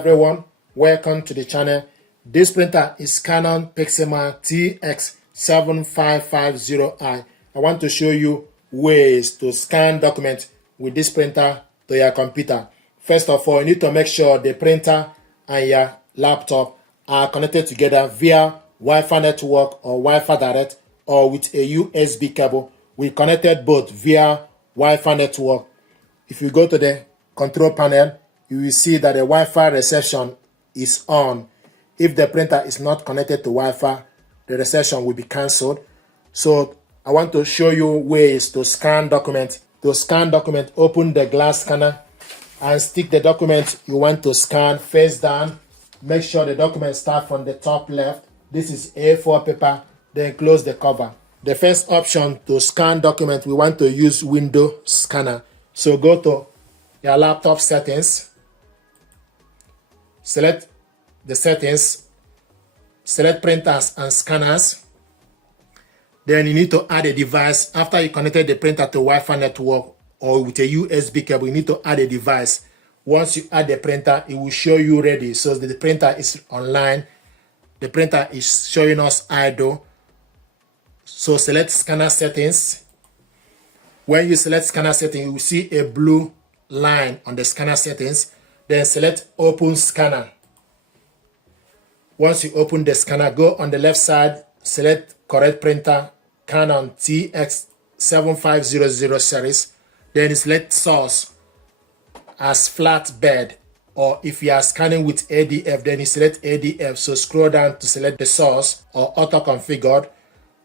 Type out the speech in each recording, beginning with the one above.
everyone, welcome to the channel. This printer is Canon TS7550i. I want to show you ways to scan documents with this printer to your computer. First of all, you need to make sure the printer and your laptop are connected together via Wi-Fi network or Wi-Fi direct or with a USB cable. We connected both via Wi-Fi network. If you go to the control panel, you will see that the Wi-Fi reception is on. If the printer is not connected to Wi-Fi, the reception will be cancelled. So I want to show you ways to scan document. To scan document, open the glass scanner and stick the document you want to scan face down. Make sure the document starts from the top left. This is A4 paper, then close the cover. The first option to scan document, we want to use window scanner. So go to your laptop settings, select the settings, select printers and scanners. Then you need to add a device. After you connected the printer to Wi-Fi network or with a USB cable, you need to add a device. Once you add the printer, it will show you ready. So the printer is online. The printer is showing us idle. So select scanner settings. When you select scanner settings, you will see a blue line on the scanner settings. Then select open scanner. Once you open the scanner, go on the left side, select correct printer, Canon TS7550 series. Then select source as flatbed, or if you are scanning with ADF, then you select ADF. So scroll down to select the source or auto configured,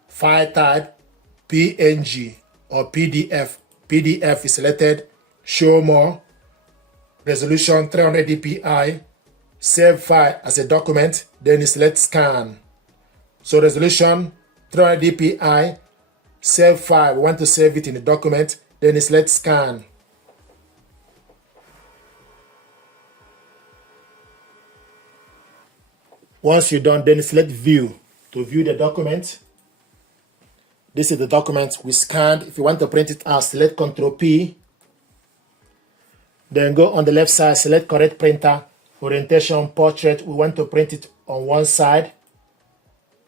file type, PNG or PDF. PDF is selected, show more, resolution 300 dpi, save file as a document, then you select scan. So resolution 300 dpi, save file, we want to save it in the document, then you select scan. Once you're done, then select view to view the document. This is the document we scanned. If you want to print it out, select Ctrl P. Then go on the left side, select correct printer, orientation, portrait. We want to print it on one side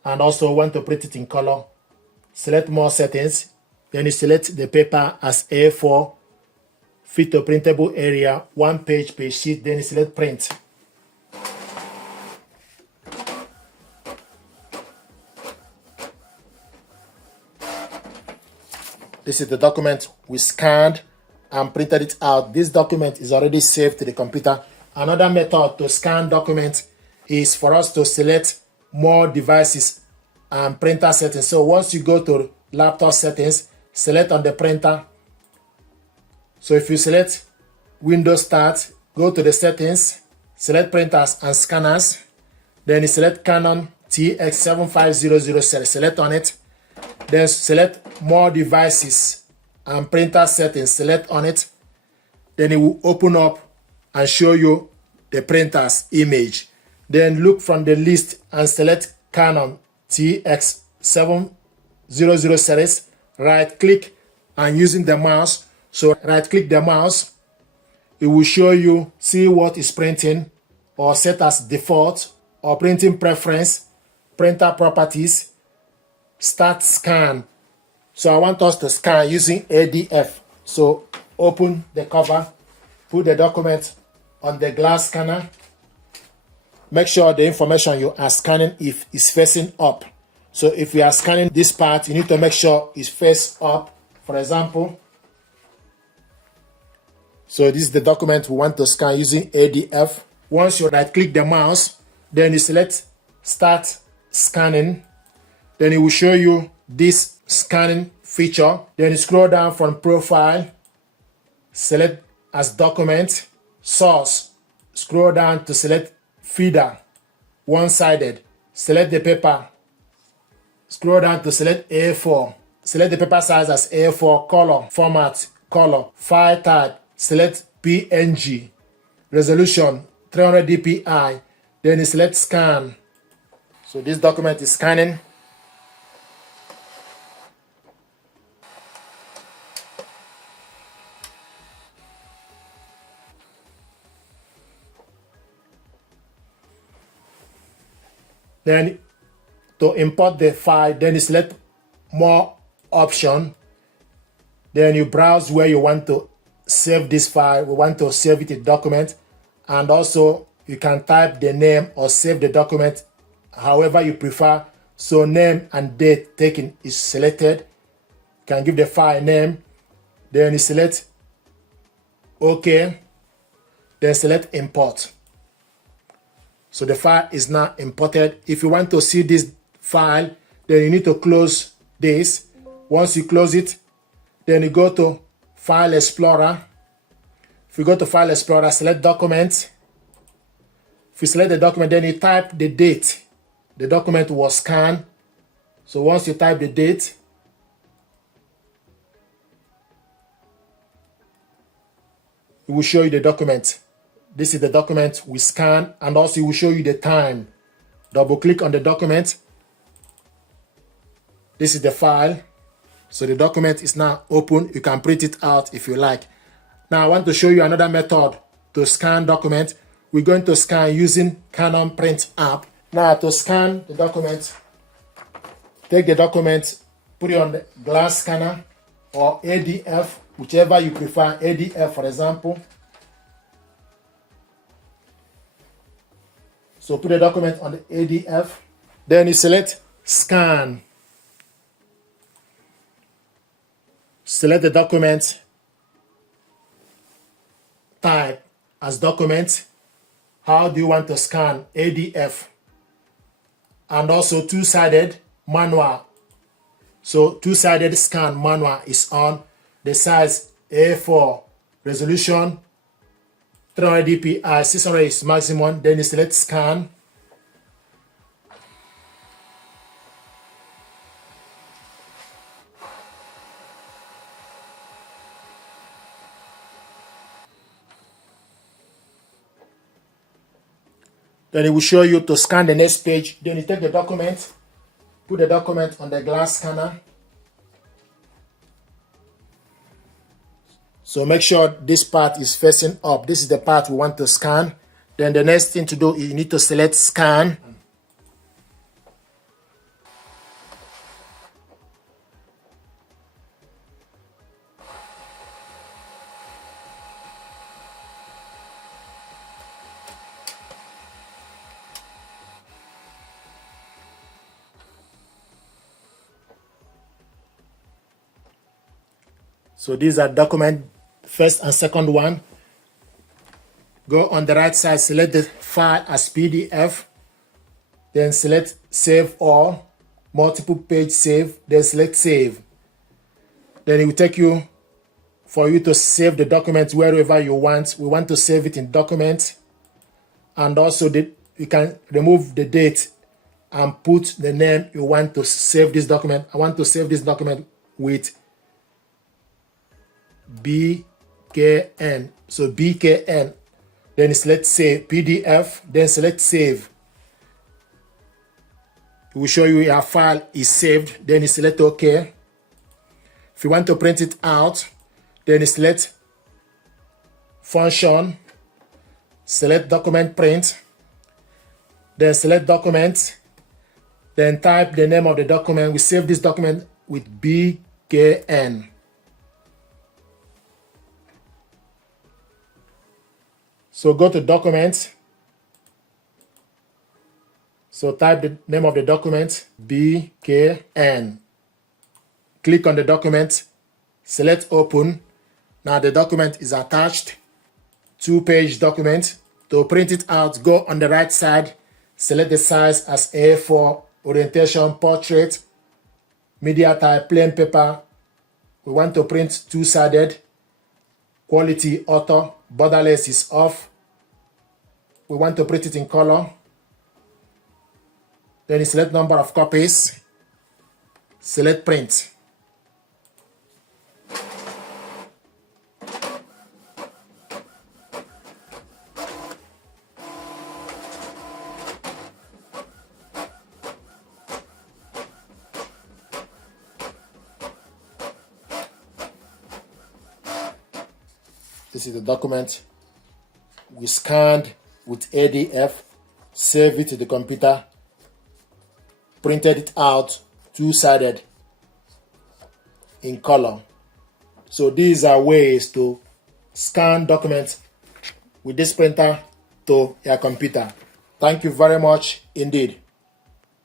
and also want to print it in color. Select more settings. Then you select the paper as A4, fit to printable area, one page per sheet. Then you select print. This is the document we scanned and printed it out. This document is already saved to the computer. Another method to scan documents is for us to select more devices and printer settings. So once you go to laptop settings, select on the printer. So if you select Windows Start, go to the settings, select printers and scanners. Then you select Canon TS7550 series, select on it. Then select more devices and printer settings, select on it. Then it will open up and show you the printer's image. Then look from the list and select Canon TX700 series. Right click and using the mouse. So right click the mouse. It will show you, see what is printing or set as default or printing preference, printer properties, start scan. So I want us to scan using ADF. So open the cover, put the document on the glass scanner. Make sure the information you are scanning is facing up. So if you are scanning this part, you need to make sure it's face up. For example, so this is the document we want to scan using ADF. Once you right click the mouse, then you select start scanning. Then it will show you this scanning feature. Then you scroll down from profile, select as document, source, scroll down to select feeder, one-sided, select the paper, scroll down to select A4, select the paper size as A4, color, format, color, file type, select PNG, resolution 300 dpi, then you select scan. So this document is scanning. Then to import the file, then you select more option. Then you browse where you want to save this file. We want to save it in document, and also you can type the name or save the document however you prefer. So name and date taken is selected. You can give the file name, then you select OK, then select import. So the file is now imported. If you want to see this file, then you need to close this. Once you close it, then you go to File Explorer. If you go to File Explorer, select Document. If you select the document, then you type the date the document was scanned. So once you type the date, it will show you the document. This is the document we scan, and also it will show you the time. Double click on the document. This is the file. So the document is now open. You can print it out if you like. Now I want to show you another method to scan document. We're going to scan using Canon Print app. Now to scan the document, take the document, put it on the glass scanner or ADF, whichever you prefer. ADF, for example. So put the document on the ADF. Then you select Scan. Select the document, type as document. How do you want to scan? ADF. And also two-sided manual. So two-sided scan manual is on. The size A4, resolution 300 dpi, 600 is maximum. Then you select scan. Then it will show you to scan the next page. Then you take the document, put the document on the glass scanner. So make sure this part is facing up. This is the part we want to scan. Then the next thing to do is you need to select scan. So these are document first and second one. Go on the right side, select the file as PDF, then select save all, multiple page save, then select save. Then it will take you for you to save the document wherever you want. We want to save it in document, and also you can remove the date and put the name you want to save this document. I want to save this document with BKN. So BKN. Then select save PDF. Then select save. It will show you your file is saved. Then you select OK. If you want to print it out, then you select function. Select document print. Then select document. Then type the name of the document. We save this document with BKN. So go to document. So type the name of the document, BKN. Click on the document, select open. Now the document is attached. 2-page document. To print it out, go on the right side, select the size as A4, orientation, portrait, media type, plain paper. We want to print two-sided. Quality auto, borderless is off. We want to print it in color. Then you select number of copies. Select print. This is the document we scanned with ADF, save it to the computer, printed it out two-sided in color. So these are ways to scan documents with this printer to your computer. Thank you very much indeed.